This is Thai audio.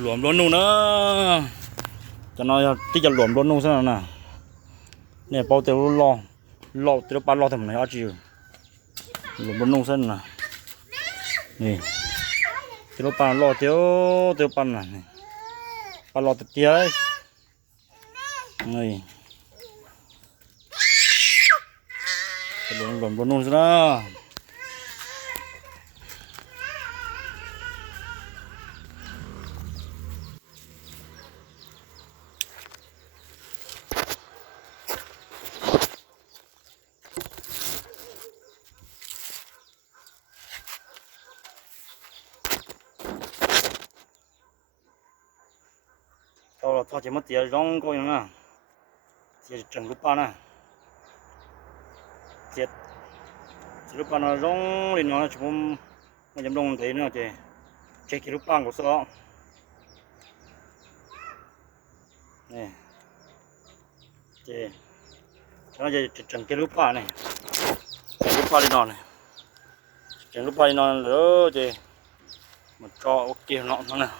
หลวมล้นนู่นนะจะน้อยที่จะหลวมล้นนู่นซะนะเนี่ยเป่าเตียวรอเตียวปลารอทำไมอาจิวหลวมล้นนู่นซะนะนี่เตียวปลารอเตียวปลาน่ะนี่ปลารอเตี้ยนี่หลวมล้นนู่นซะนะเราทอดจะมาเตี๋ยร้องก็ยังนะเตี๋ยจังรูปปลานะเตี๋ยรูปปลานะร้องเลยนะชั่วโมงมันจะร้องเตี๋ยนะเจ๊เจ๊กิรูปปลาก็สอนี่เจ๊เราจะจังกิรูปปลาเนี่ยจังรูปปลาเลยนอนเนี่ยจังรูปปลาเลยนอนเลยเจ๊มันก็โอเคเนาะนั่นนะ